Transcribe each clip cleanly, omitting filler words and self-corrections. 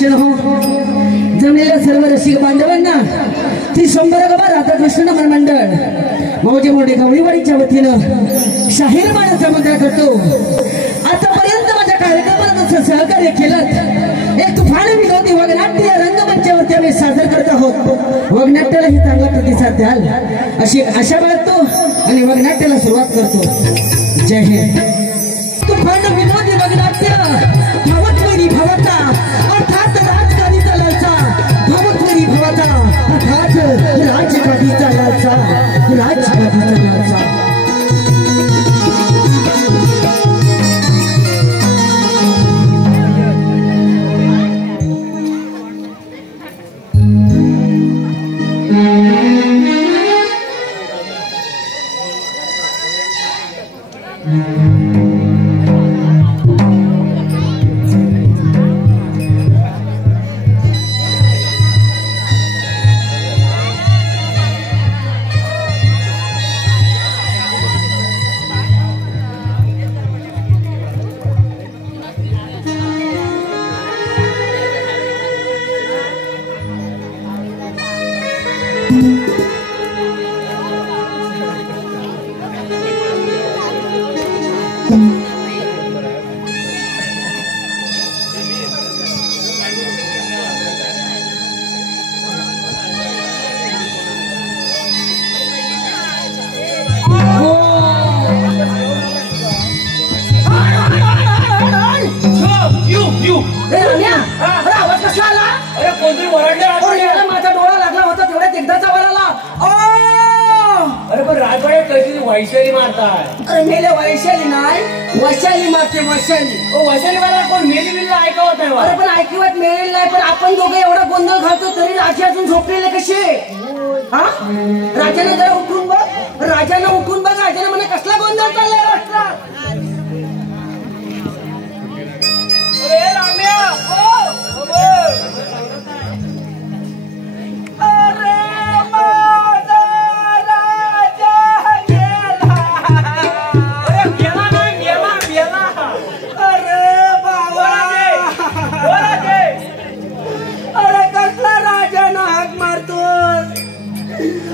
जन हो जमलेल्या सर्व रसिक बांधवांना ती शंभरगावा राधाकृष्ण नमन मंडळ मौजे मोठे गवळीवाडीच्या वतीनं शाहीर मानाचा मंत्र करतो। आतापर्यंत माझ्या कार्यक्रमाला सहकार्य केलं एक तुफान विनोदी वगनाट्य रंगमंचावरती आम्ही सादर करत आहोत। वगनाट्यालाही चांगला प्रतिसाद द्याल अशी आशा बाळगतो आणि वगनाट्याला सुरुवात करतो। जय हिंद। तुफान विनोदी वगनाट्य भावत्वरी भवता अर्थात राजकारीचा लालचा भावत्वरी भवता अर्थात राजकारीचा लालचा राजकारीचा लालचा। वैशाली मारतात। अरे मेले वैशाली नाही वैशाली मारते वैशाली। वैशाली मला कोण मेली बिल्ला ऐकवत नाही। अरे पण ऐकवत मेलेली नाही पण आपण दोघं एवढा गोंधळ घालतो तरी राजे अजून झोपलेले कसे? हा राजाने जरा उठून बघ राजाने उठून बघ राजाने म्हणा कसला गोंधळ चाललाय राष्ट्रात। अरे राम्या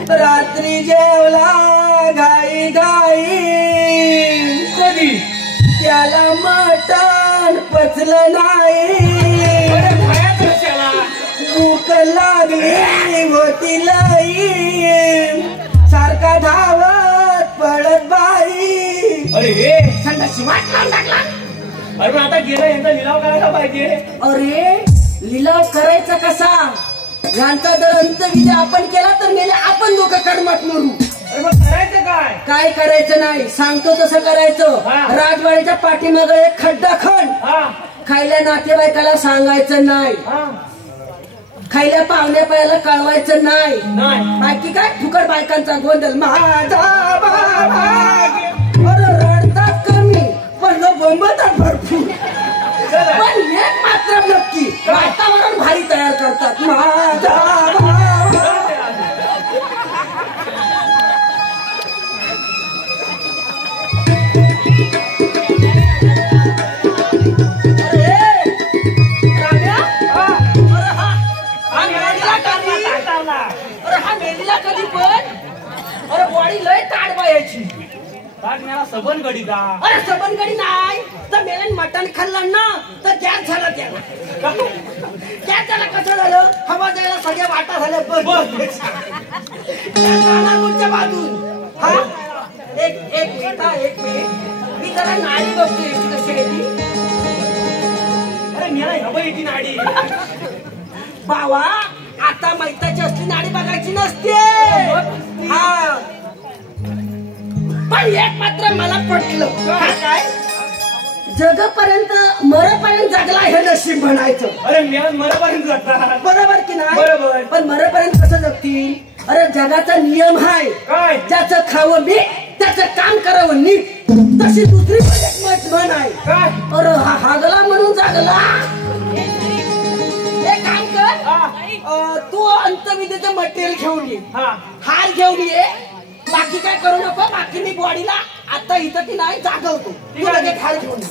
रात्री जेवला घाई घाई कधी त्याला मटण पचलं नाही। भूक लागली होती लई सारखा धावत पडत बाई। अरे संडासी वाट लावून टाकला। अरे पण आता गेला यांचा लिलाव करायला पाहिजे। अरे लिलाव करायचा कसा? यांचा जर अंतविधी आपण केला तर मेले आपण लोक कर्मात मरू। अरे मग करायचं काय? काय करायचं नाही सांगतो तसं करायचं। राजवाड्याच्या पाठीमागे एक खड्डा खण खायल्या नातेवाईकाला सांगायचं नाही खायल्या पाहुण्या पायाला कळवायचं नाही बाकी काय फुकट बायकांचा गोंधळ माझा अरे रडतात कमी पण बोंबतात भरपूर पण एक मात्र नक्की वातावरण भारी तयार करतात माझा कधी पण अरे बॉडी लय ताड बायाची मला सबन गडी का? अरे सबन गडी नाही तर मेलन मटण खाल्लं ना तर गॅस झाला त्याला गॅस त्याला कसं झालं हवा द्यायला सगळ्या वाटा झाल्या पुढच्या बाजून हा एक मिनिट मी जरा नाडी बघते कशी आहे ती। अरे मला हवं येते नाडी बावा आता मैताची असली नाडी बघायची नसते। हा पण एक मात्र मला पटलं काय जगपर्यंत मरेपर्यंत जगला हे नशीब म्हणायचं। अरे मरेपर्यंत जगतात बरोबर की नाही? बरोबर पण मरेपर्यंत कसं जगतील? अरे जगाचा नियम आहे काय? ज्याचं खावं मीठ त्याचं काम करावं नीट तशी दुसरी मत म्हण आहे काय? अरे हा हागला म्हणून जगला। एक काम कर तू अंतविधीचं मटेरियल घेऊन ये हार घेऊन ये बाकी काय करू नको बाकी मी बॉडीला आता इथं की नाही जागवतो तू लगेच हार घेऊन ये।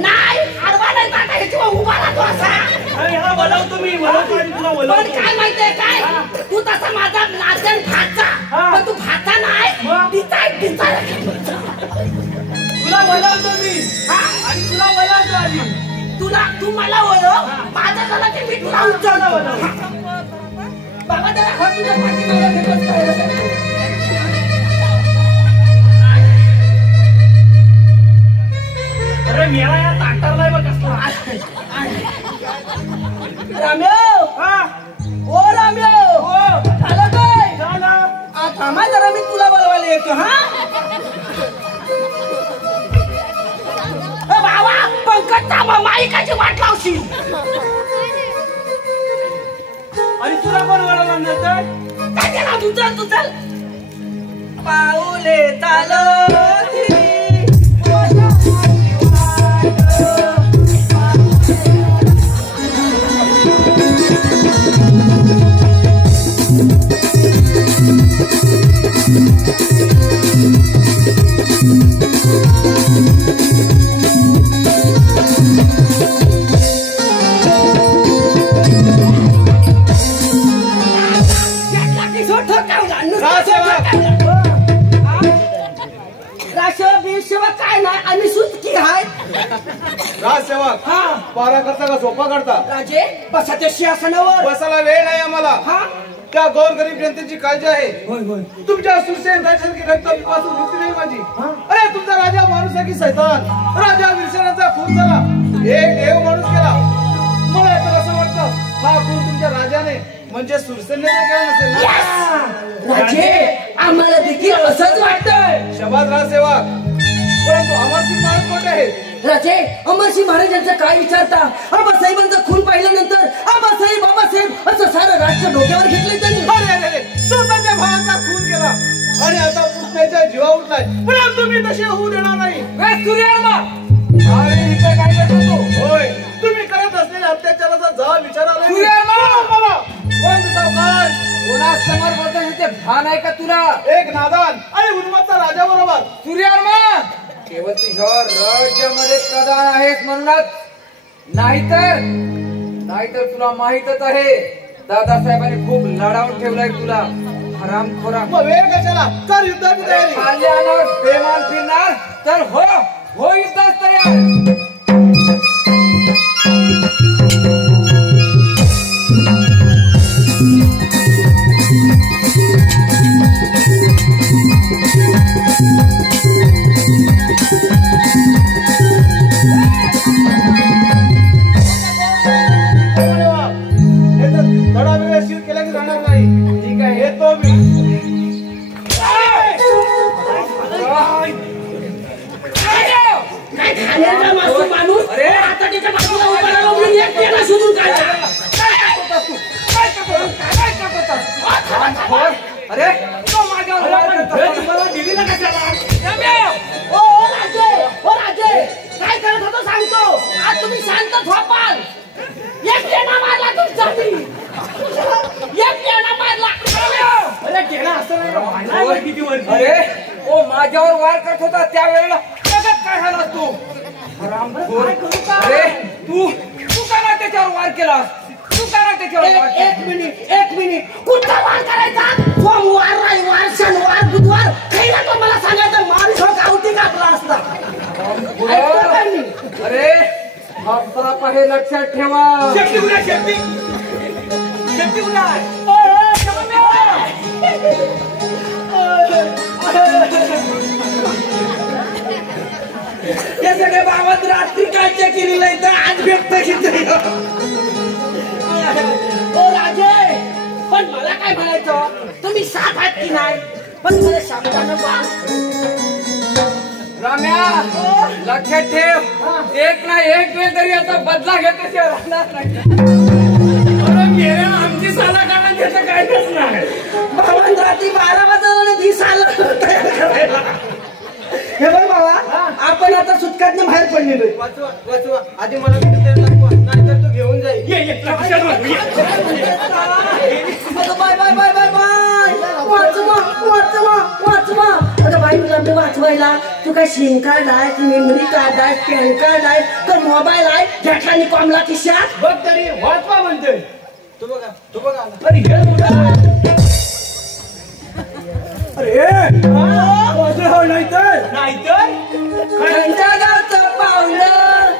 नाही आडवा नाही टाकायची उभा राहतो असा. अरे ह्याला बोलावतो मी बोलावतो आणि तुला पण बोलावतो. काय माहितीये काय तू तसा माझा नाचन भाचा पण तू भाचा नाही तिचा तुला बोलावतो मी आणि तुला बोलावतो आधी. तू मला ओळख माझा झाला की मी तुला उचलतो. बाबा जरा हो तुझ्या पाठीमागे फेकत राहिलं. अरे मेला या ताटारलाय बघ कसला. राम्यो ओ राम्यो झालं काय झालं. थांबा जरा मी तुला बोलवायला येतो. हा बाबा पंकज थांबा माईकाची वाट लावशील. आणि तुला कोण बोलावलं नंतर. काय केला तू चल पाऊले चालती काय नाही आम्ही सुटकी आहे. राजसेवक पारा करता का झोपा काढता. राजे बसा त्या सिंहासनावर. बसायला वेळ नाही आम्हाला. त्या गोरगरीब जनतेची काळजी आहे. तुमच्या सुरसेन राजासारखी रक्त पासून वृत्ती नाही माझी. अरे तुमचा राजा माणूस आहे की सैतान. राजा विरसनाचा खून झाला एक देव माणूस केला. मला तर असं वाटतं हा खून तुमच्या राजाने म्हणजे सुरसेनने केला नसेल ना. राजे आम्हाला देखील असंच वाटतंय. शबाद राजसेवक परंतु अमरसिंह महाराज कोण आहे. राजे अमरसिंह महाराजांचं काय विचारता. आबासाहेबांचा खून पाहिल्यानंतर आबासाहेब बाबासाहेब असं सारं राष्ट्र डोक्यावर घेतलंय त्यांनी. अरे स्वतःच्या भावाचा खून केला आणि आता पुतण्याच्या जीवा उठलाय. पण तुम्ही तसे होऊ देणार नाही. अरे इथे काय करतो तू. होय तुम्ही करत असलेल्या अत्याचाराचा जबाब विचारायला सावकाश कोणासमोर बोलतोय ते भान आहे का तुला. एक नादान आणि उन्मत्त राजा बरोबर सूर्यार्मा केवळ तुझ्या राज्यामध्ये प्रधान आहेस म्हणूनच. नाहीतर तुला माहीतच आहे दादासाहेबांनी खूप लढावून ठेवलाय तुला. हरामखोरा मग वेळ कशाला तर युद्धाची तयारी. आल्यानं बेमान फिरणार तर हो युद्धास तयार. धडा वेळ केला की जाणार नाही. ठीक आहे येतो मी. माणूस आता त्याच्या बाजूला उभा राहिला म्हणून एक पेढा शोधून काढला. अरे तो माझ्यावर दिलीला कशाला. ओ राजे काय करत होतो सांगतो. आज तुम्ही शांत झोपाल. एक पेढा मारला तुमचा मी. एक पेढा मारला. अरे केला असं नाही किती वर्ष. अरे ओ माझ्यावर वार करत होता त्यावेळेला जगत काय झाला तू. हरामखोर. अरे तू का ना त्याच्यावर वार केलास. तू का ना त्याच्यावर वार केलास. एक मिनिट कुठला वार करायचा. सोमवार रविवार शनिवार बुधवार खायला तो मला सांगायचं माणूस गावठी कापला असता. अरे बाप हे लक्षात ठेवा. शेपटी उडा शेपटी उडा. हे सगळे बाबत रात्री काय केलेलं आहे तर आज व्यक्त घेतलं. ओ राजे पण मला काय म्हणायचं तुम्ही साथ आहात की नाही पण मला शब्दानं पहा. राम्या लक्षात ठेव एक ना एक वेळ तरी आता बदला घेतल्याशिवाय राहणार नाही. अरे मेऱ्या आमची साला काढा त्याचं काहीच नाही. बाबा रात्री 12 वाजता दिस आलं तयार करायला. हे बघ बाबा आपण आता सुटकातनं बाहेर पडलेलो. वाचवा आधी मला कुठेतरी दाखवा नाहीतर तू घेऊन जाईल. ये लक्षात घाल. बाय बाय बाय बाय बाय वाचवा. अगं बाई तुला मी वाचवायला. तू काय सिम कार्ड आहे की मेमरी कार्ड आहे पॅन कार्ड आहे तर मोबाईल आहे घेतला आणि कॉमला खिशात. बघ तरी वाचवा म्हणतोय. तू बघा अरे हे कुठं? अरे नाहीतर नाहीतर त्यांच्या गावचं पावलं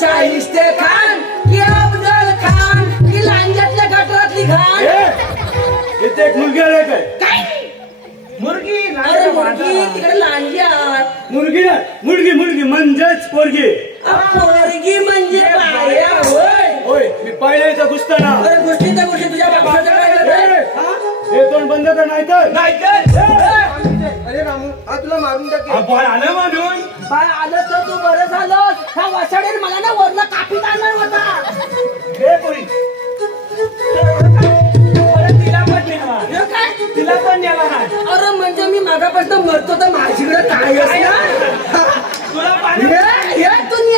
शाहिस्ते खान की अफजल खान की लांजातल्या गटरातली घाण. इथे एक मुलगी आले काय? काय मुलगी अरे मुलगी तिकडे लांजात. मुलगी म्हणजेच पोरगी. पोरगी म्हणजे बाया होय. होय मी पाहिलं घुसताना. अरे गोष्टीच्या गोष्टी तुझ्या बापाचं काय झालं? हा? हे तोंड बंद कर नाहीतर. अरे रामू हा तुला मारून टाकेल. आपण आलं म्हणून बाय आलं तर तू बरं झालं. ह्या वसाडीने मला ना वरनं कापीत आणणार होता. हे पोरी परत तिला पण नेला. हे काय तिला पण नेला हा. अरे म्हणजे मी मागापासून मरतो तर माझीकडे काय असणार? तुला पाणी हे दुनिया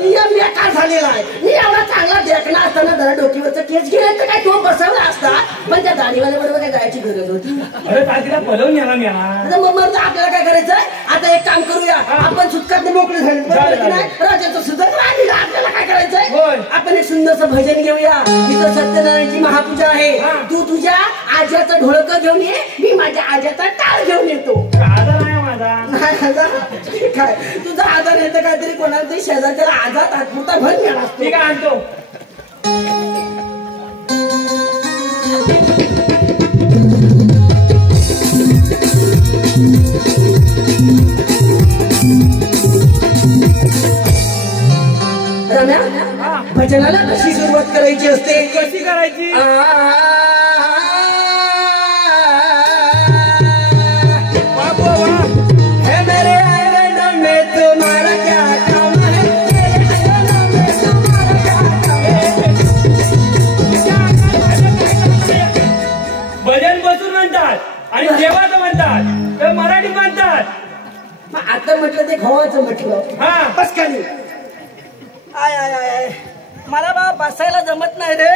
नियम बेकार झालेला आहे. मी एवढा चांगला देखणा असताना जरा डोकीवरचं केस घ्यायचं काय तो बसवला असता पण त्या दाढीवाल्या बरोबर काय जायची गरज होती. अरे काय तिला पलवून नेला मी हा. आता मग मग आपल्याला काय करायचंय? आता एक काम करूया आपण सुटकात मोकळे झाले बरोबर की नाही? राजाचं सुधार राहिला. आपल्याला काय करायचंय? होय. आपण एक सुंदरसं भजन घेऊया. तिथं सत्यनारायणची महापूजा आहे. तू तुझ्या आज्याचं ढोळकं घेऊन ये मी माझ्या आज्याचा टाळ घेऊन येतो. आदर आहे माझा. नाही आजार ठीक आहे. तुझा आजार येतं काहीतरी कोणाला तरी शेजारच्याला आजार तात्पुरता भर मिळाला असतो. ठीक आहे आणतो. रम्या भजनाला कशी सुरुवात करायची असते? कशी करायची? हे मेरे आंगन में तुम्हारा क्या काम है? मेरे आंगन में तुम्हारा क्या काम है? भजन बसून म्हणतात आणि देवाचं म्हणतात तर मराठी म्हणतात. मग आता म्हटलं ते घोवाचं म्हटलं. हा बस खाली. आय आय आय मला बाबा बसायला जमत नाही रे.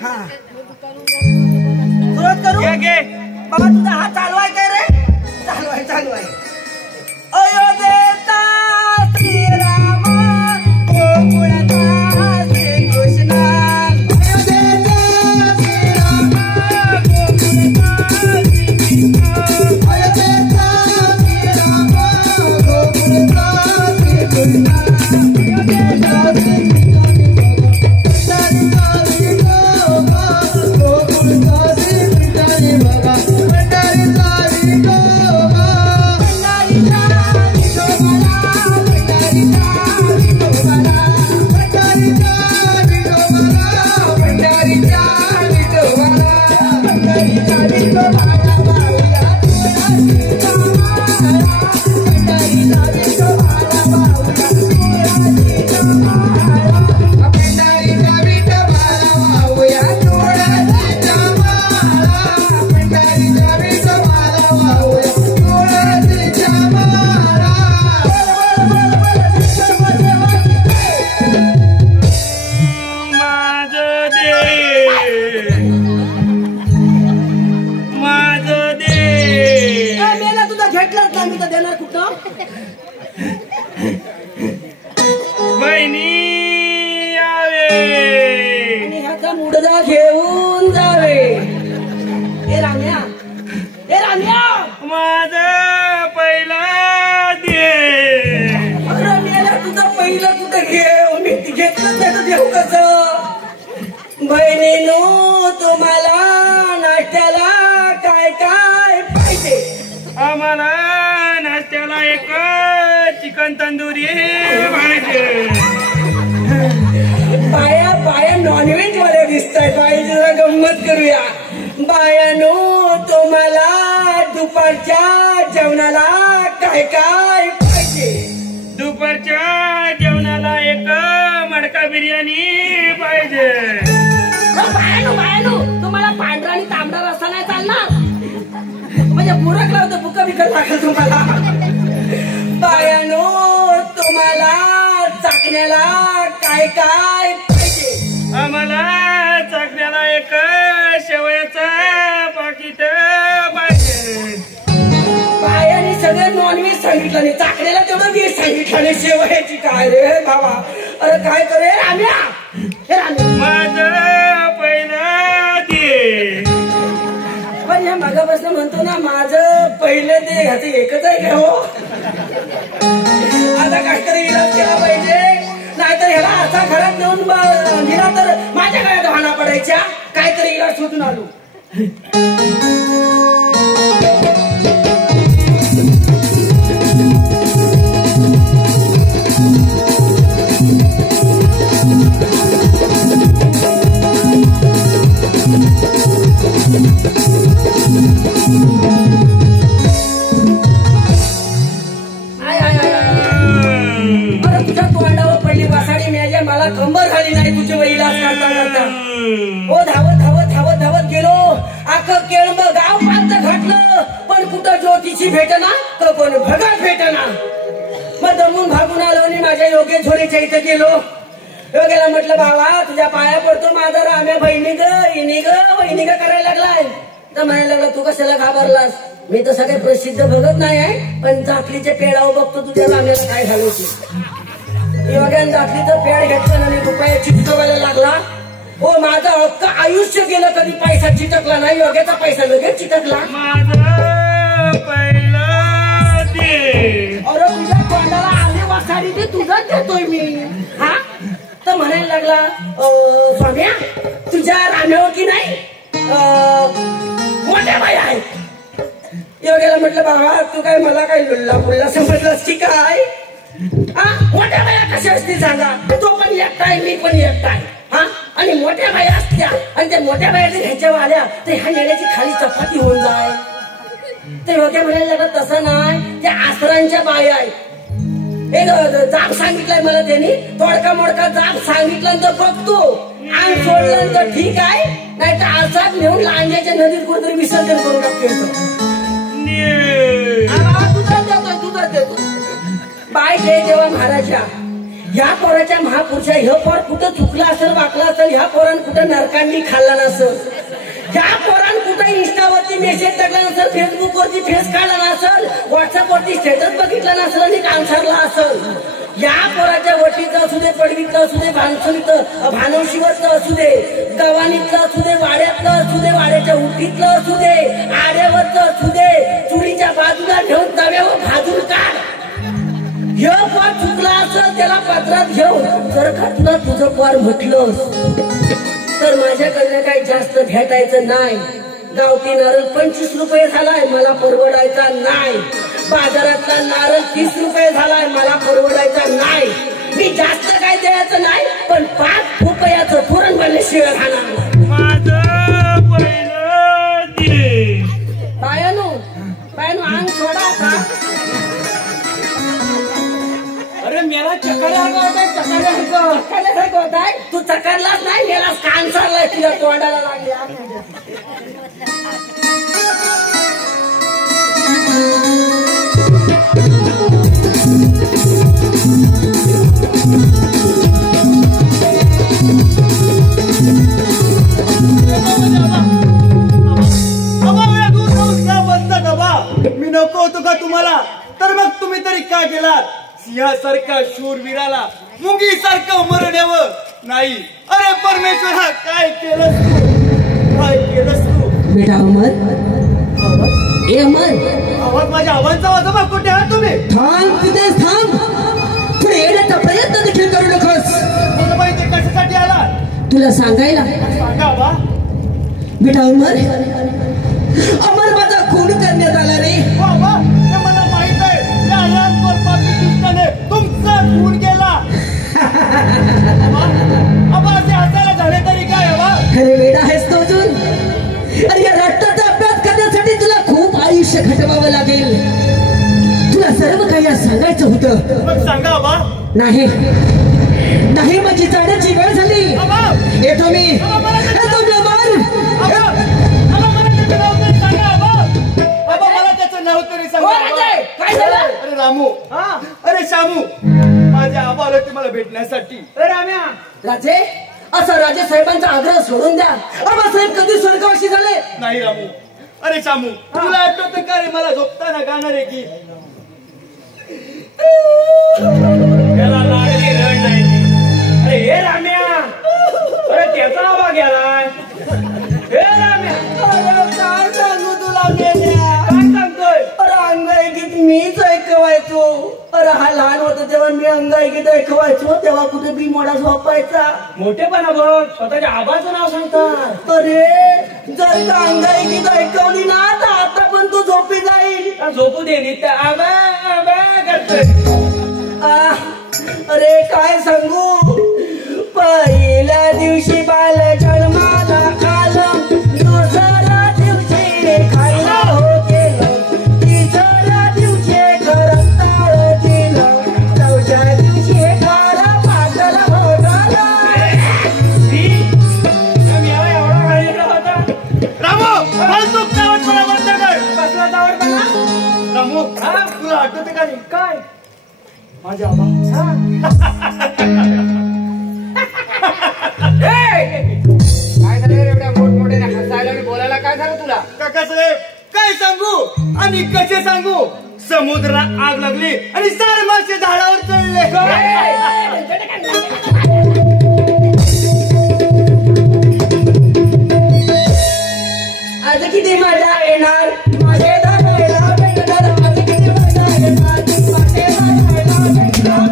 हा सुरुवात करू. घे घे. बाबा तुझा हात चालवाय काय रे? चालवाय अयोध्येचा श्रीराम गोकुळाचा श्रीकृष्ण. अयोध्येचा श्रीराम गोकुळाचा श्रीकृष्ण. अयोध्येचा श्रीराम गोकुळाचा श्रीकृष्ण. अयोध्येचा मुडदा घेऊन जावे. ए राम्या माझा पहिला दे. रम्याला तुझं पहिलं कुठं घेऊ? मी घेतलं त्याचं देऊ कसं? बहिणीनो तुम्हाला नाश्त्याला काय काय पाहिजे? आम्हाला नाश्त्याला एक चिकन तंदुरी पाहिजे. बाया नॉनव्हेज वाले दिसताय. बाई जरा गंमत करूया. बायानो तुम्हाला दुपारच्या जेवणाला काय काय पाहिजे? दुपारच्या जेवणाला एक मडका बिर्याणी पाहिजे. बायानो तुम्हाला पांढरा आणि तांबडा रस्ता नाही चालणार? म्हणजे पुरक लावतो बुका बिकट लागेल तुम्हाला. बायानो तुम्हाला चाकण्याला काय काय पाहिजे? आम्हाला चाकण्याला एक शेवयाचं पाकिट पाहिजे. सांगितलं नाही, चाकण्याला तेवढं 20 सांगितलं नाही. शेवयाची काय रे बाबा, अरे काय करे राम्या, हे राम्या माझं पहिलं दे. पण ह्या मागापासून म्हणतो ना माझं पहिलं ते ह्याचं एकच आहे का हो. आता काहीतरी इलाज केला पाहिजे, नाहीतर ह्याला असा घरात नेऊन दिला तर माझ्या गळ्यात घाणा पडायच्या. काहीतरी इलाज शोधून आलो. तुझ्या तोंडावर पडली वासाडी मेल्या, मला कंबर झाली नाही तुझे इलाज करता करता. हो धावत धावत धावत धावत गेलो, अख्खं केळंब गाव पाच घातलं, पण कुठं ज्योतिषी भेटना तर कोण भगत भेटना. मग दमून भागून आलो आणि माझ्या योगेश्वरीच्या इथं गेलो. योग्याला म्हटलं बाबा तुझ्या पाया पडतो, माझा राम्या बहिणी ग इनी ग वहिनी ग करायला लागलाय. तर म्हणायला लागला तू कशाला घाबरलास, मी तर सगळे प्रसिद्ध भगत नाही आहे, पण जाकलीचे पेडाव बघतो तुझ्या राम्याला काय घालायची. योग्याने जाकलीचं पेड घेतलं आणि रुपये चिटकवायला लागला. हो माझं अख्ख आयुष्य गेलं, कधी पैसा चिटकला नाही. योग्याचा पैसा लगेच चिटकला. माझं पहिलं दे. अरे तुझ्या तोंडाला आले वासाडी ते तुझंच देतोय मी. हा तर म्हणायला लागला स्वाम्या तुझ्या राम्यावर की नाही मोठ्या बाई आहेत. योग्याला म्हटलं बाबा तू काय मला काय लुल्ला बुल्ला समजलास की काय. हा मोठ्या बाया कशा असतील सांगा, तो पण एकटाय मी पण एकटाय. हा आणि मोठ्या बाया असत्या आणि त्या मोठ्या बाया जर ह्याच्या आल्या तर ह्या नेण्याची खाली चपाती होऊन जाय. ते योग्य म्हणायला लागत तसं नाही, त्या आसरांच्या बाया आहेत. एक जाप सांगितलाय मला त्यांनी, तोडका मोडका जाप सांगितलं तर बघतो आणि सोडलं तर ठीक आहे, नाही तर असाच नेऊन लांड्याच्या नदीत कुठेतरी विसर्जन करून टाकतो. तुझा देतो बाय जय देवा महाराजा. ह्या पोराच्या महापुरुषा हे पोर कुठं चुकला असेल वाकला असेल, ह्या पोरान कुठं नरकांनी खाल्ला नसेल, ह्या पोरान कुठं इंस्टावरती मेसेज टाकला नसेल, फेसबुक वरती फेस काढला नसेल, व्हॉट्सअप वरती स्टेटस बघितला नसेल आणि आन्सरला असेल. या पोराच्या वटीचं असू दे, पडवीतलं असू दे, भानवशीवरचं असू दे, गव्हाणीतलं असू दे, वाड्यातलं असू दे, वाड्याच्या उठीतलं असू दे, आड्यावरचं असू दे, चुलीच्या बाजूला घेऊन तव्यावर भाजून काढ. हे पोर चुकला असेल त्याला पत्रात घेऊन जर का तुला तुझं पोर म्हटलंस तर माझ्याकडनं काही जास्त भेटायचं नाही. गावठी नारळ 25 रुपये झालाय, मला परवडायचा नाही. बाजारातला नारळ 30 रुपये झालाय, मला परवडायचा नाही. मी जास्त काय द्यायचं नाही, पण 5 रुपयाचं पुरण बनल्याशिवाय राहणार. माझं पहिलं दे. बायानो बायानो अंग सोडा आता. अरे मेला चकड्यासारखं होतंय, चकड्यासारखं होताय. तू चकारलाच नाही, मेला कान सारलाय, तुझ्या तोंडाला लागली. मी नको होतो का तुम्हाला, तर मग तुम्ही तरी काय केलात. सिंहासारखा शूरवीराला मुंगीसारखं मरण यावं नाही. अरे परमेश्वरा काय केलंस तू, काय केलंस तू. बेटा अमर, ए अमर, आवाज माझ्या आवाजचा वाजवा. कुठे आहात तुम्ही. थांब तिथेच थांब, पुढे येण्याचा प्रयत्न देखील करू नकोस. मला माहिती कशासाठी आला तुला सांगायला. सांगा बा. बेटा अमर, अमर माझा खून करण्यात आला रे. बाबा हे मला माहित आहे, त्या रामकोर पापी दुष्टाने तुमचा खून केला. बाबा असे हसायला झाले तरी काय हवा. अरे वेडा आहेस तो अजून. अरे या रक्ताचा अभ्यास करण्यासाठी तुला खूप आयुष्य घटवावं लागेल. तुला सर्व काही सांगायचं होतं. मग सांगा बा. नाही नाही, माझी जाण्याची वेळ झाली. येतो मी, येतो मी अमर. काय झालं. अरे रामू, अरे शामू, माझ्या आबा आले तुम्हाला भेटण्यासाठी. अरे राम्या राजे, असा राजे साहेबांचा आग्रह सोडून द्या. आबा साहेब कधी स्वर्गवासी झाले नाही रामू. अरे शामू, तुला आठवतं का रे मला झोपताना गाणार आहे की त्याला लागली रड नाही. अरे हे राम्या, अरे त्याचा आवाज गेलाय. हे राम्या, अरे काय सांगू तुला मेल्या? काय सांगतोय? अरे अंगाईगीत मीच ऐकवायचो. अरे हा लहान होता तेव्हा मी अंगाईगीत ऐकवायचो, तेव्हा कुठे बी मोडा झोपायचा. मोठेपणा बघ, स्वतःच्या आबाचं नाव सांगतात. अरे जर का अंगाईगीत ऐकवली ना तर आता पण तू झोपी जाईल. का झोपू दे नी त्या आबा आबा करतोय. अरे काय सांगू, पहिल्या दिवशी बाल जन्माला आलं, दुसऱ्या दिवशी खायला हो गेलं, तिसऱ्या दिवशी करताळ दिलं, चौथ्या दिवशी काला पागल हो झाला. एवढा घालीला होता. रामू फालतू चावटपणा बंद कर. कसला चावटपणा? रामू तुला आठवते का नाही? काय? माझ्या आबा काय झालं रे एवढ्या मोठमोठ्याने हसायला आणि बोलायला? काय झालं तुला? काकासाहेब काय सांगू आणि कसे सांगू, समुद्राला आग लागली आणि सारे मासे झाडावर चढले. आज किती मजा येणार, माझे दादाला भेटणार, आज किती मजा येणार, माझे दादाला भेटणार.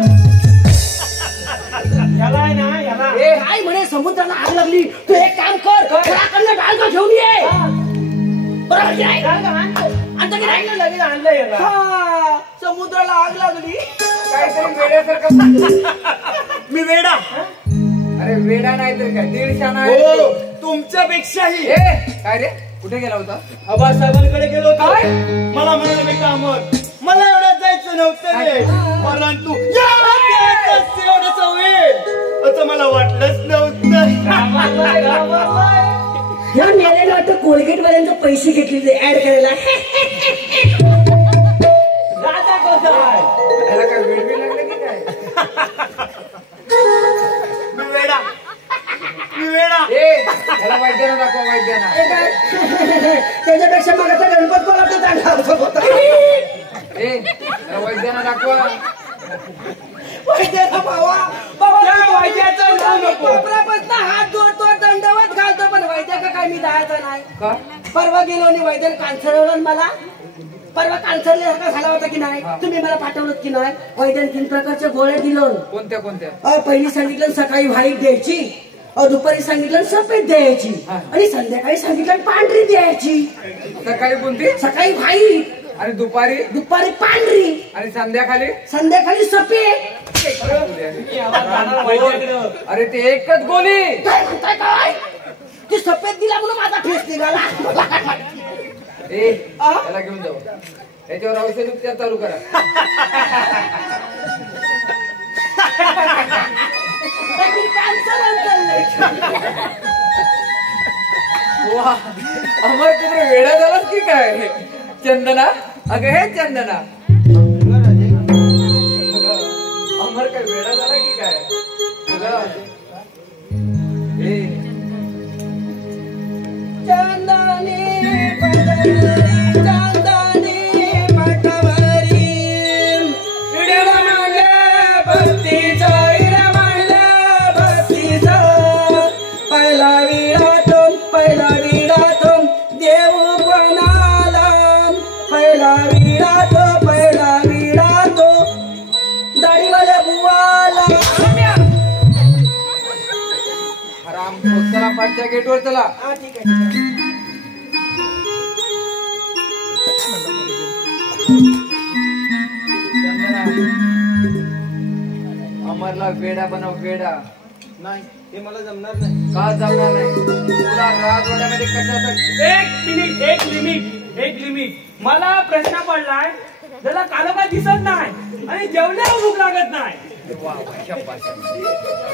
याला आहे ना याला. ए काय म्हणे समुद्राला आग लागली, तू एक काम कर, घराकडनं डाल घेऊन ये. बरोबर की नाही? आणतो की नाही? लगेच आणलं याला. हा, समुद्राला आग लागली. काहीतरी वेड्यासारखं. मी वेडा. अरे वेडा नाही तर काय, दीडशाना हो आहे. तुमच्यापेक्षाही. काय रे, कुठे गेला होता? आबासाहेबांकडे गेलो होतो. काय? मला म्हणाले मी कामावर, मला एवढ्यात जायचं नव्हतं रे, परंतु एवढंच होईल असं मला वाटलंच नव्हतं. या मेल्याने वाटतं कोलगेट वाल्यांचे पैसे घेतले ऍड करायला. दादा कोणता आहे? त्याला काय वेळ बी लागलं की काय? मी वेडा. मी वेडा. त्याला वैद्यानं दाखवा, वैद्यानं. हे काय? त्याच्यापेक्षा मग आता गणपत कोल्हापूर चांगला होता. त्याला वैद्यानं दाखवा. वैद्याचा भावा, त्या वैद्याचं नाव नको. बापरापासून हात जोडतो, दंडवत घालतो, पण वैद्याचा काय मी जायचं नाही. का? परवा गेलो आणि वैद्याने कांसरवलं मला. परवा कांसरल्यासारखा झाला होता की नाही, तुम्ही मला पाठवलं की नाही. वैद्याने 3 प्रकारच्या गोळ्या दिलं. कोणत्या कोणत्या? पहिली सांगितलं सकाळी व्हाईट द्यायची, दुपारी सांगितलं सफेद द्यायची, आणि संध्याकाळी सांगितलं पांढरी द्यायची. सकाळी कोणती? सकाळी व्हाईट आणि दुपारी? दुपारी पांढरी आणि संध्याकाळी? संध्याकाळी सफेद. अरे ते एकच गोळी. काय म्हणताय काय? ती सफेद दिला म्हणून माझा फेस निघाला. त्याला घेऊन जाऊ, याच्यावर औषध उपचार चालू करा. वा, अमर तिकडे वेडा झालास की काय? चंदना, अगं हे चंदना, अमर काय वेडा झाला की काय? चांदणी चांदणी मठवरी इडा मांडल्या भक्तीचा, इडा मांडल्या भक्तीचा. पहिला विडा तो देव कोणाला, पहिला विडा तो दाढीवाल्या बुवाला. राम, चला पाठच्या गेटवर चला. हा ठीक आहे. अमरला वेडा बनव, वेडा. नाही हे मला जमणार नाही. का जमणार नाही? तुला राजवाड्यामध्ये कशासाठी? एक लिमिट. मला प्रश्न पडलाय, त्याला कालोखा दिसत नाही आणि जेवल्यावर भूक लागत नाही. वा वा, शब्बास.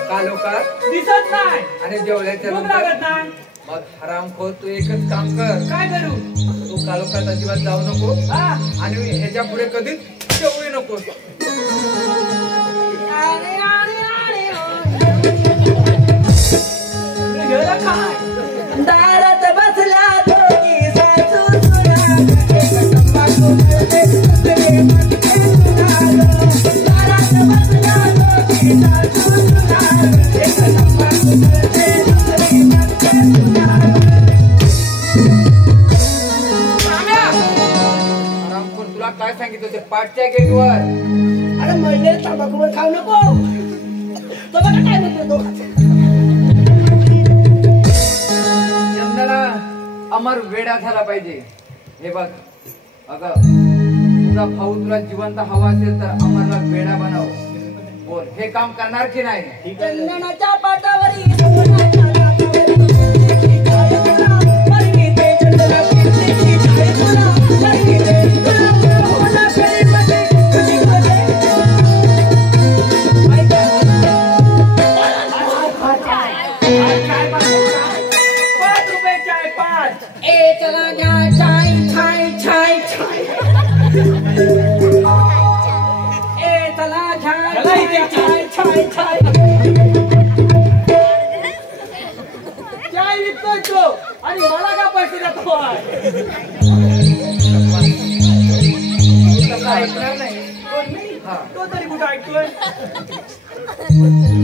कालोखात दिसत नाही आणि जेवल्याच्या भूक नंतर लागत नाही. मग हरामखोर, तू एकच काम कर. काय करू? तू कालोखात अजिबात जाऊ नको हा, आणि ह्याच्या पुढे कधीच जेवू नकोस. गेलं काय? दारात बसल्या दोघी सासू सुना, एक तंबाखू पिळते, दुसरे म्हणते सुना. पाठच्या गेटवर. अरे म्हणले तंबाखूवर खाऊ नको. तो बघा काय म्हणतो तो. चंदना अमर वेडा झाला पाहिजे. हे बघ अगं तुझा भाऊ तुला जिवंत हवा असेल तर अमरला वेडा बनव. बोल हे काम करणार की नाही? चंदनाच्या पाटावरी सोनाच्या नाकावरी काय तुला परमिते चंदना किती काय तुला परमिते तुला होला फेरीमध्ये तुझी मध्ये ए चला घ्या चाय चाय चाय चाय. ए चला घ्या चाय चाय चाय चाय. चाय विकतोय तो आणि मला का पैसे देतो. ऐकणार नाही. हा. तो तरी कुठं ऐकतोय.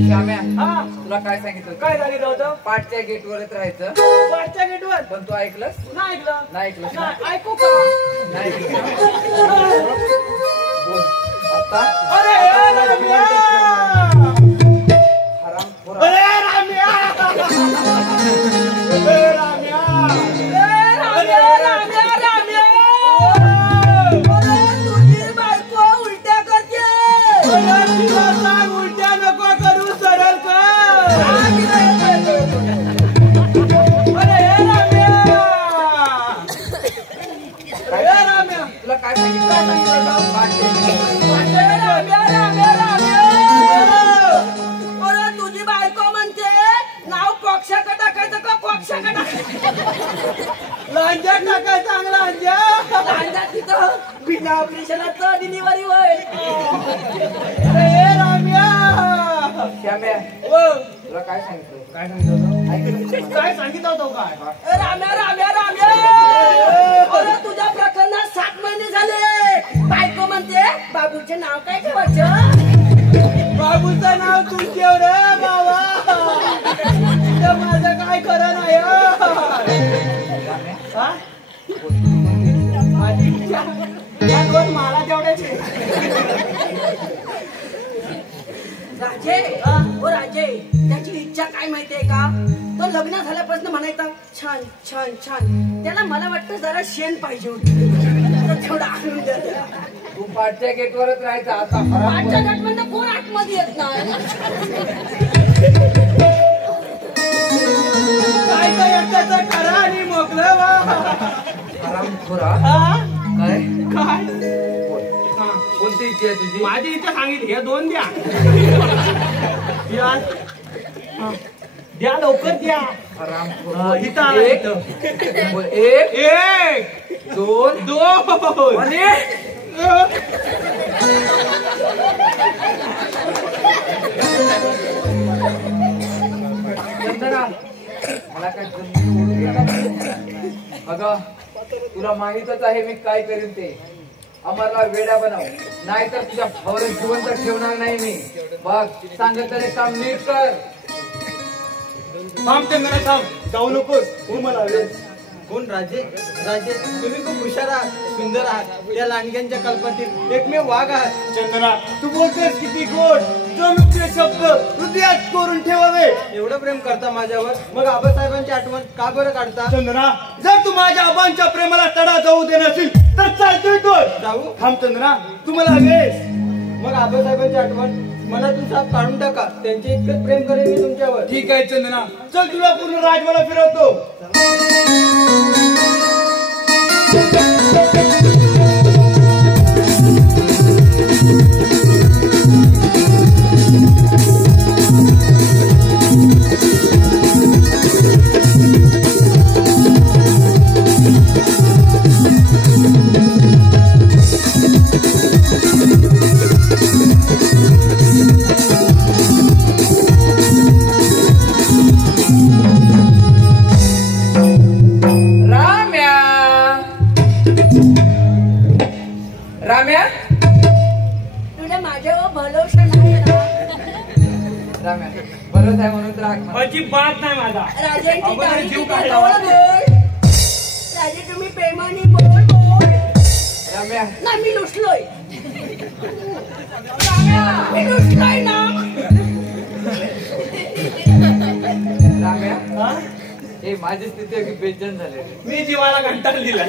श्याम्या हा तुला काय सांगितलं? काय सांगितलं होतं. पाठच्या गेटवरच राहायचं. वाटच्या गेटवर पण तू ऐकलंस? नाही ऐकलं. नाही ऐकलं. नाही ऐकू का. नाही ऐकलं. बोल आता. अरे राम्या. हरामखोर. अरे राम्या. अरे राम्या. अरे राम्या राम्या. अरे तुझी बायको उलट्या करते. अरे तिला सांग उलट्या नको करू सरळ कर. अरे राम्या. अरे राम्या. तुला काय सांगितलं? पाठच्या अरे तुझी बायको म्हणते नाव पक्षाकडे टाकायचं का पक्षाकडे लांजा टाकाय चांगला लांजा तिथं बिना ऑपरेशनाचं डिलिव्हरी होईल. अरे राम्या. श्याम्या हो तुला काय सांगितलं? काय सांगितलं ऐकलं? काय सांगितलं होतं काय. राम्या राम्या राम्या. अरे तुझ्या प्रकरणात 7 महिने झाले. बायको म्हणते बाबूचे नाव काय ठेवायचं. बाबूचं नाव तू ठेव रे बाबा. माझं काय खरं नाही. मला तेवढ्याचे राजे. हो राजे त्याची इच्छा काय माहितीये का. तो लग्न झाल्यापासून म्हणायचा छान छान छान. त्याला मला वाटतं जरा शेण पाहिजे होती. थोडं आणून द्या त्याला. तू पाठच्या गेटवरच राहायचं. आता पाठच्या गेटमधनं कोण आतमध्ये येत नाही. काय काय एकट्याचं करा आणि मोकळं वा. हरामखोरा. काय काय कोणती इच्छा आहे तुझी? माझी इच्छा सांगितली. हे 2 द्या. द्या लवकर द्या. हरामखोरा. इथं आला एक इथं. बोल. एक 2 2 आणि चंदना मला काय अगं तुला माहीतच आहे मी काय करीन ते. अमरला वेडा बनव नाहीतर तुझ्या भावाला जिवंत ठेवणार नाही मी. बघ सांगितलेले काम नीट कर. थांब चंदना थांब. जाऊ नकोस. तू मला हवेस. कोण राजे. राजे तुम्ही खूप हुशार आहात. सुंदर आहात. या लांडग्यांच्या कल्पनेतील एकमेव वाघ आहात. चंदना तू बोलतेस किती गोड. चमकते शब्द हृदयात कोरून ठेवावे. एवढं प्रेम करता माझ्यावर मग आबासाहेबांची आठवण का बरं काढता. चंदना जर तू माझ्या आबांच्या प्रेमाला तडा जाऊ दे नसेल तर चालतोय तो. जाऊ. थांब चंदना तू मला हवेस. मग आबासाहेबांची आठवण मनातून साफ काढून टाका. त्यांचे इतकं प्रेम करेन मी तुमच्यावर. ठीक आहे चंदना चल तुला पूर्ण राजवाडा फिरवतो. राम्या तुझ्या माझ्यावर भरोसा नाही ना. राम्या बरंच आहे म्हणून राग. अजिबात नाही माझा. राजांची अगोदर गाडी जीव तिथे काढला. जवळ बोल. राजे तुम्ही प्रेमाने बोल बोल. राम्या नाही मी लुटलोय. मी रुसलोय ना. राम्या हे माझी स्थिती अगदी बेचैन झाले. मी जीवाला कंटाळलेला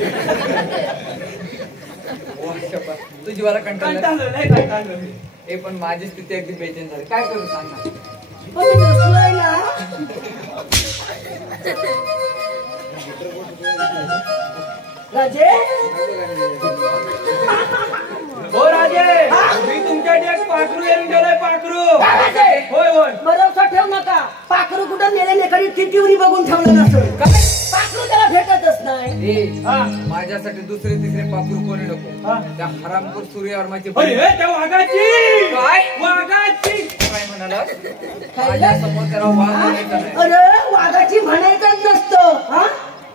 तू जीवाला कंटाळला. कंटाळलो. हे पण माझी स्थिती अगदी बेचैन झाली. काय करू सांग ना. पण मी रुसलोय ना. राजे हो राजे, मी तुमच्यासाठी एक पाखरू येऊन गेलोय. पाखरू. होय होय. भरोसा ठेव नका. पाखरू कुठं नेले नेकडी टिटीवरी बघून ठेवलं नसेल. पाखरू त्याला भेटतच नाही. माझ्यासाठी दुसरे तिसरे पाखरू कोणी नको. त्या हरामखोर सूर्यवर्माची अरे त्या वाघाची. काय वाघाची. काय म्हणाला. माझ्या समोर त्याला वाघ म्हणायचं नाही. अरे वाघाची म्हणायचंच नसतं. हा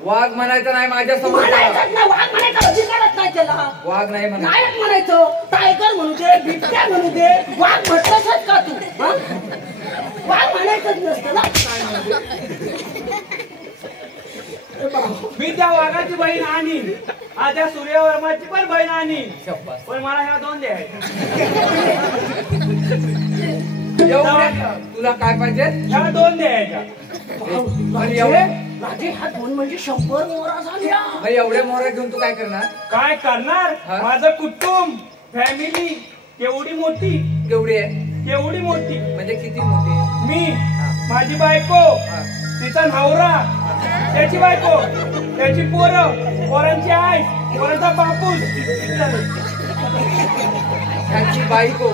वाघ म्हणायचं नाही माझ्या समोर. म्हणायचंच ना. वाघ म्हणायचा अधिकारच नाही त्याला. वाघ नाही म्हणायचं. नायक म्हणायचं. टायगर म्हणू दे, बिबट्या म्हणू दे. वाघ म्हटलंच का तू. हा? वाघ म्हणायचंच नसतं ना. मी त्या वाघाची बहीण आणि त्या सूर्यवर्माची पण बहीण आणि शब्बास. पण मला ह्या दोन द्यायच्या. तुला काय पाहिजे. ह्या दोन द्यायच्या. राजे हा दोन म्हणजे 100 मोहरा झाल्या. एवढ्या मोहरा घेऊन तू काय करणार. काय करणार. माझं कुटुंब फॅमिली केवढी मोठी. केवढी आहे. केवढी मोठी म्हणजे किती मोठी. मी माझी बायको तिचा नवरा त्याची बायको त्याची पोरं पोरांची आई पोरांचा बापूस त्याची बायको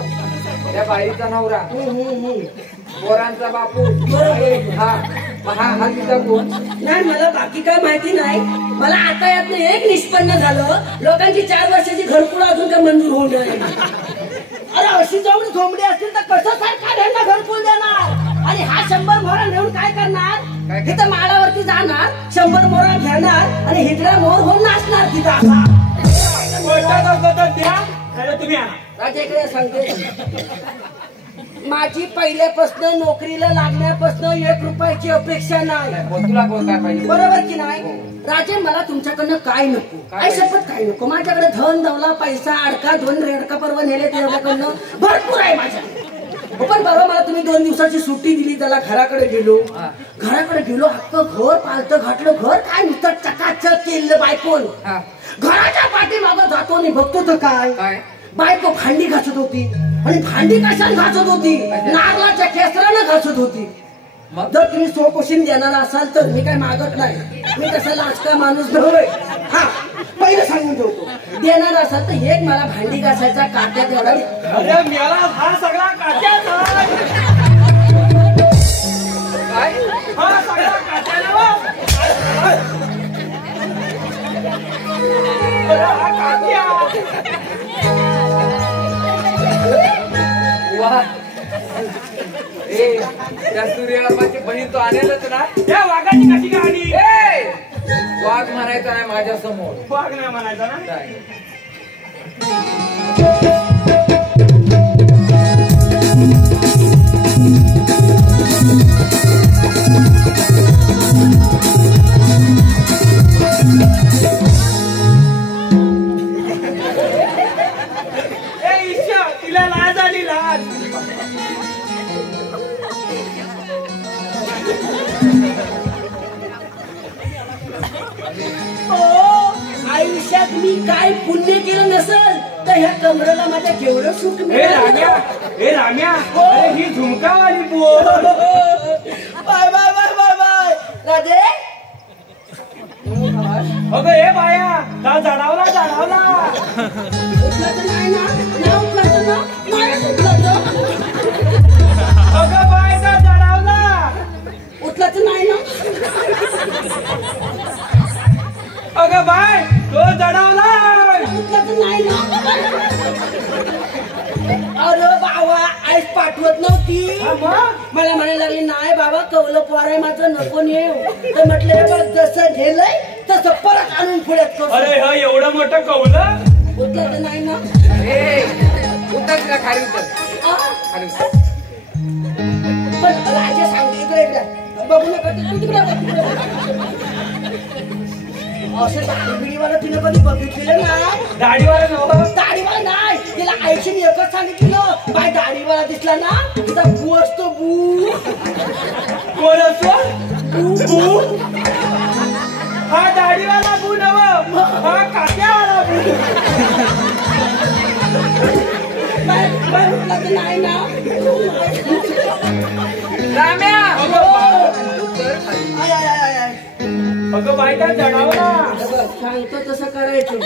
त्या बाईचा नवरा पोरांचा बापू. हा तिचा कोण. नाही मला बाकी काय माहिती नाही. मला आता यातनं एक निष्पन्न झालं. लोकांची 4 वर्षाची घरकुल अजून काय मंजूर होऊ नये. अरे अशी जाऊन झोंबडी असतील तर कसं सरकार यांना घरकुल देणार. आणि हा 100 मोहरा नेऊन काय करणार. तिथं माळावरती जाणार 100 मोहरा घेणार आणि हिजडा मोहर होऊन नाचणार तिथं. द्या तुम्ही आणा. राजेकडे सांगते माझी पहिल्यापासून नोकरीला लागण्यापासून 1 रुपयाची अपेक्षा नाही. तुला कोण काय पाहिजे. बरोबर की नाही. राजे मला तुमच्याकडनं काय नको. काय शपथ काय नको. माझ्याकडे धन दौला पैसा अडका 2 रेडका पर्व नेले त्याच्याकडनं भरपूर आहे माझ्या. पण बाबा मला तुम्ही 2 दिवसाची सुट्टी दिली. त्याला घराकडे गेलो. अख्खं घर पालतं घातलं. घर काय नुसतं चकाचक केलं बायकोन. घराच्या पाठीमागं जातो आणि बघतो तर काय बायको भांडी घासत होती. आणि भांडी कशाने घासत होती. नारळाच्या केसरानं घासत होती. जर तुम्ही 100 क्वेश्चन देणार असाल तर मी काय मागत नाही. मी तसा लाचका माणूस नव्हे. हा पहिलं सांगून ठेवतो. देणार असाल तर एक मला भांडी घासायचा काट्या तेवढा. अरे मेला हा सगळा काट्याचा. काय हा सगळा काट्याला. हा काट्या. वा त्या सूर्यवर्माची बहीण तो आणेलच ना. त्या वाघाची कशी गाडी. वाघ म्हणायचा नाही माझ्या समोर. वाघ नाही म्हणायचा ना. ईशा तिला लाज आली लाज. आयुष्यात मी काय पुण्य केलं नसेल तर ह्या कमरेला माझ्या केवढं सुख मिळालं. ए राम्या अरे ही झुमकावाली पोर. बाय बाय बाय बाय बाय. राजे अगं ए बाया का जडावला. उठलं तर नाही ना. ना उठलं तर ना. नाही उठलं तर. अगं बाय का जडावला. उठलं तर नाही ना. अगं बाय तो जडावला. उठलं तर नाही ना. अरे बाबा आईस पाठवत नव्हती. मला म्हणायला लागली नाही बाबा कवलं पोर आहे माझं नको नेऊ. तर म्हटलं जसं गेलंय तसं परत आणून पुढ्यात करतो. अरे हा एवढं मोठं कवलं. उठलं तर नाही ना. उतर का खाली उतर. खाली उतर. पण राजे सांगते इकडे बघू नका. तू तिकडे असे दाढीबिडीवाला तिने कधी बघितलेलं ना. दाढीवाला नव्हतं. दाढीवाला नाही, तिला आईशीने एकच सांगितलं, बाय दाढीवाला दिसला ना तिचा बू असतो बू. कोण असतो? बू. हा दाढीवाला बू नव, हा काट्यावाला बू. बाय म्हटलं तर नाही ना. Ramya I I I I. अगं बायका जडावला. सांगतो तसं करायचं.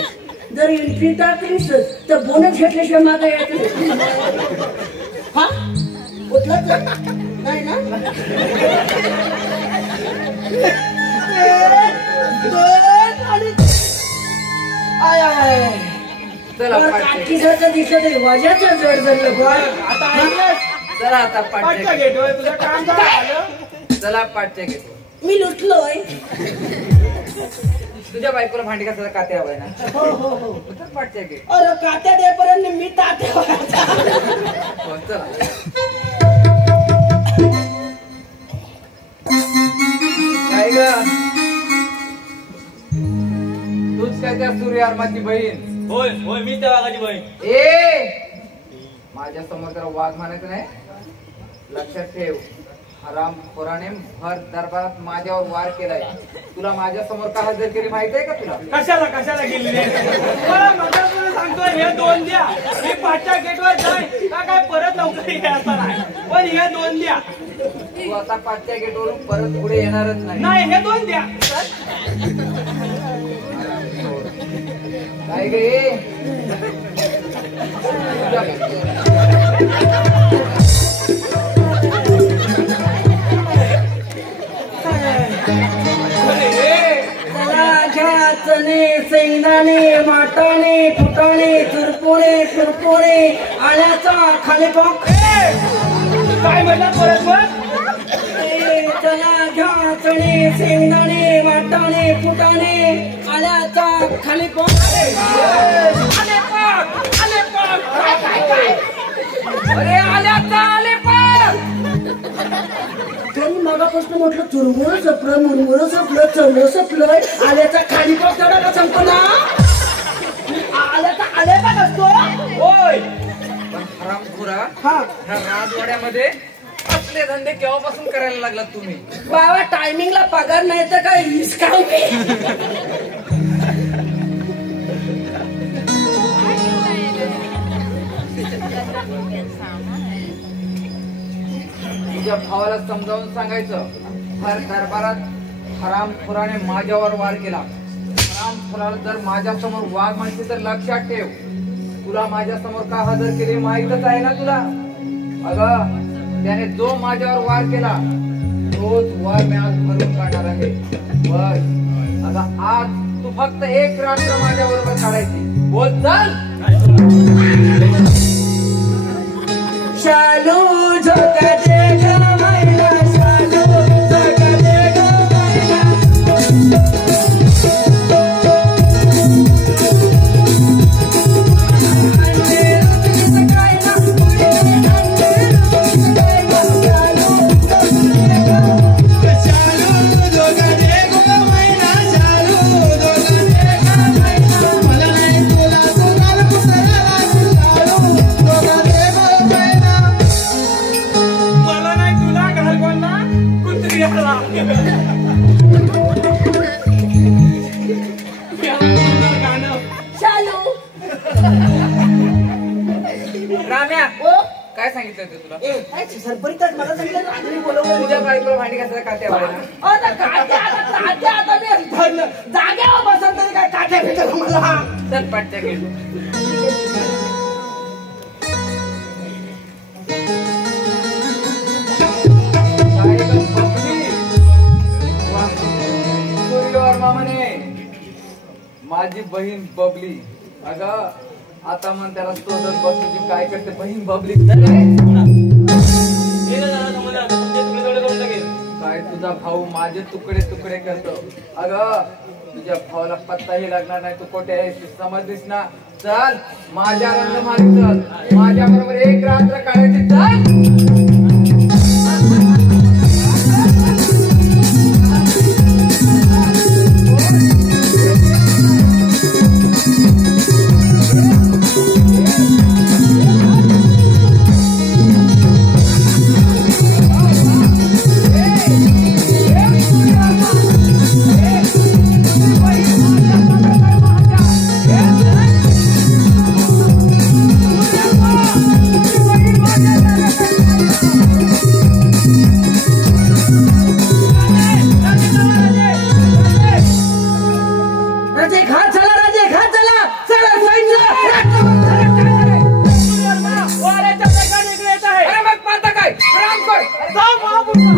जर एंट्री टाकलीस तर बोनस घेतल्याशिवाय मागे यायचं. हा उठलं तर नाही ना. I I. चला काठीचं दिसत वाजाचं जड झालं बघ. आता ऐकलंस? चला आता पाठच्या पाठच्या गेटवर तुझं काम झालं. चला पाठच्या घेतो. मी लुटलोय. तुझ्या बायकोला भांडी घासायला काते हवाय ना. हो हो हो. पाठच्या घेत. अरे कात्या देपर्यंत मी तात्या. चला काय ग तूच काय त्या सूर्यार्माची बहीण. होय होय मी त्या वाघाची बहीण. ए माझ्या समोर जरा वाघ म्हणायचं नाही. लक्षात ठेव, हराम खोराने भर दरबारात माझ्यावर वार केलाय. तुला माझ्या समोर का हजर केली माहित आहे का तुला? कशाला कशाला गेली मला मगापासून सांगतोय हे 2 द्या. मी पाठच्या गेटवर जाईन का काय परत लवकर यायचं नाही, पण हे 2 द्या. तू आता पाठच्या गेटवरून परत पुढे येणारच नाही. नाही हे 2 द्या. काय गे चणे शेंगदाणे वाटाणे फुटाणे तुरपोळे तुरपोळे आल्याचा खाली पॉक. काय म्हणला परत मग? चला घ्या चणे शेंगदाणे वाटाणे फुटाणे आल्याचा खाली पॉक. आले पाक, आले पाक. काय अरे आल्याचा आले पण त्यांनी मागापासून म्हटलं चुरमुरं सपलं मुरमुरं सपलं चढलं सपलं आल्याचा खाली पॉक चढायला सांगतो ना. आल्याचा आले का नसतो. होय पण हरामखोरा हा ह्या राजवाड्यामध्ये असले धंदे केव्हापासून करायला लागलात तुम्ही? बाबा टायमिंगला पगार नाही तर काय हिसकाव मी. तुझ्या भावाला समजावून सांगायचं, हर दरबारात हरामखोराने माझ्यावर वार केला. हरामखोराला जर माझ्या समोर वाघ म्हणते तर लक्षात ठेव, तुला माझ्या समोर का हजर केले माहीतच आहे ना तुला. अगं त्याने जो माझ्यावर वार केला तोच वार मी आज भरून काढणार आहे. बस अगं आज तू फक्त एक रात्र माझ्या बरोबर काढायची. बोल चल. शालू झोका दे ग मैना शालू झोका दे ग मैना. मला नाही तुला घालवायला कुत्री आला. गाणं शालू राम्या ओ काय सांगितलं होतं तुला? ए काय सरपरीतच मला सांगितलं रात्री बोलवलं. तुझ्या बायकोला भांडी घासायला काते हवाय ना. आता आता मी जाग्यावर बसन तरी काय काठ्या भेटल मला. चल पाठच्या गेलो. माझी बहीण बबली. अगं आता म्हण त्याला स्तोत्र बघ तुझी काय करते बहीण बबली. काय तुझा भाऊ माझे तुकडे तुकडे करतो. अगं तुझ्या भावाला पत्ताही लागणार नाही. तू कोठे आहेस समजलीस ना. चल माझ्या रंगमारी चल. माझ्या बरोबर एक रात्र काढायची. चल. जा महापुरुषा.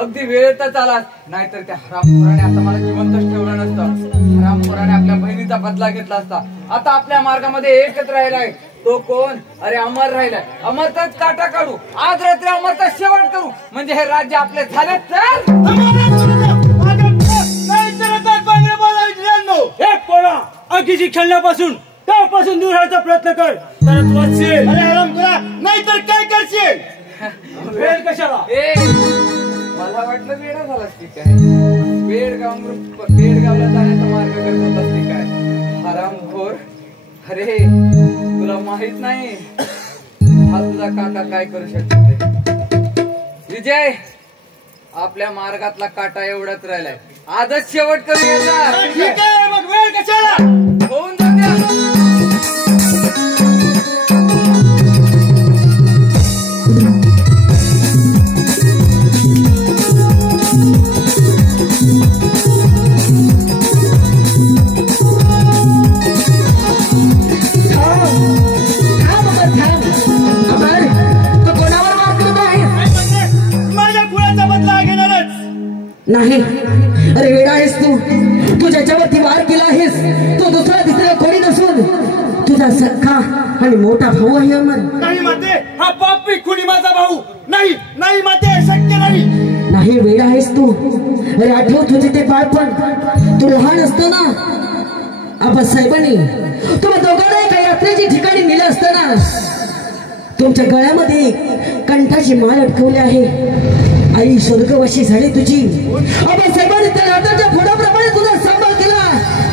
अगदी वेळेतच आलास, नाहीतर त्या हरामखोराने आता मला जिवंतच ठेवलं नसतं. हरामखोराने आपल्या बहिणीचा बदला घेतला असता. आता आपल्या मार्गामध्ये एकच राहिलाय, तो कोण? अरे अमर राहिलाय. अमरचाच काटा काढू, आज रात्री अमरचा शेवट करू, म्हणजे हे राज्य आपले झाले. अगीची खेळण्यापासून त्यापासून दूर राहायचा प्रयत्न कर, तरच वाचशील. नाहीतर काय करशील? वेळ कशाला? मला वाटलं वेडा झालास की काय? बेडगावला जाण्याचा मार्ग करत होतास की काय? हरामखोर. अरे तुला माहित नाही हा तुझा काका काय करू शकतो. विजय, आपल्या मार्गातला काटा एवढाच राहिलाय, आजच शेवट करू याचा. ठीक आहे, मग वेळ कशाला? होऊन जाऊ नाही. अरे वेडा आहेस तू ज्याच्यावरती वार केला आहेस तो दुसरा तिसरा कोणी नसून तुझा सख्खा आणि मोठा भाऊ आहे अमर. नाही माते, हा पापी खुनी माझा भाऊ नाही. नाही माते, शक्य नाही. नाही, वेडा आहेस तू. अरे आठव तुझे ते बाळपण, तू लहान असताना आबासाहेबांनी तुम्हा दोघांना एका यात्रेची ठिकाणी नेलं असताना तुमच्या गळ्यामध्ये कंठाची माळ अडकवली आहे. आई स्वर्गवासी झाली तुझी. आबासाहेबांनी त्या राजाच्या फोडाप्रमाणे तुझा सांभाळ केला,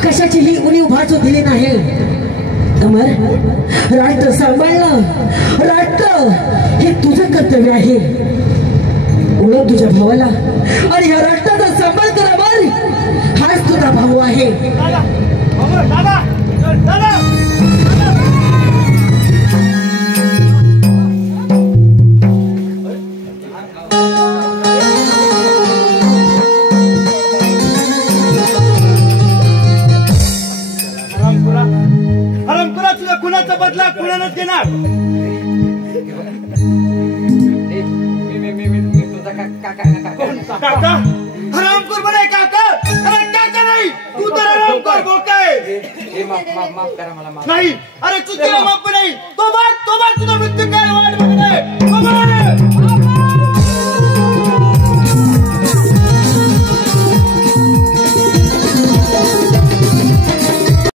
कशाची ही उणीव भासू दिली नाही. अमर, राष्ट्र सांभाळणं, राष्ट्र हे तुझं कर्तव्य आहे. ओळख तुझ्या भावाला आणि ह्या राष्ट्राचा सांभाळ कर अमर. हाच तुझा भाऊ आहे. कुणाचा बदला कुणालाच घेणार. काका हरामखोर बरे काका. अरे काका नाही, तू तर हरामखोर बोका आहे. माफ करा मला. नाही, अरे चुकीला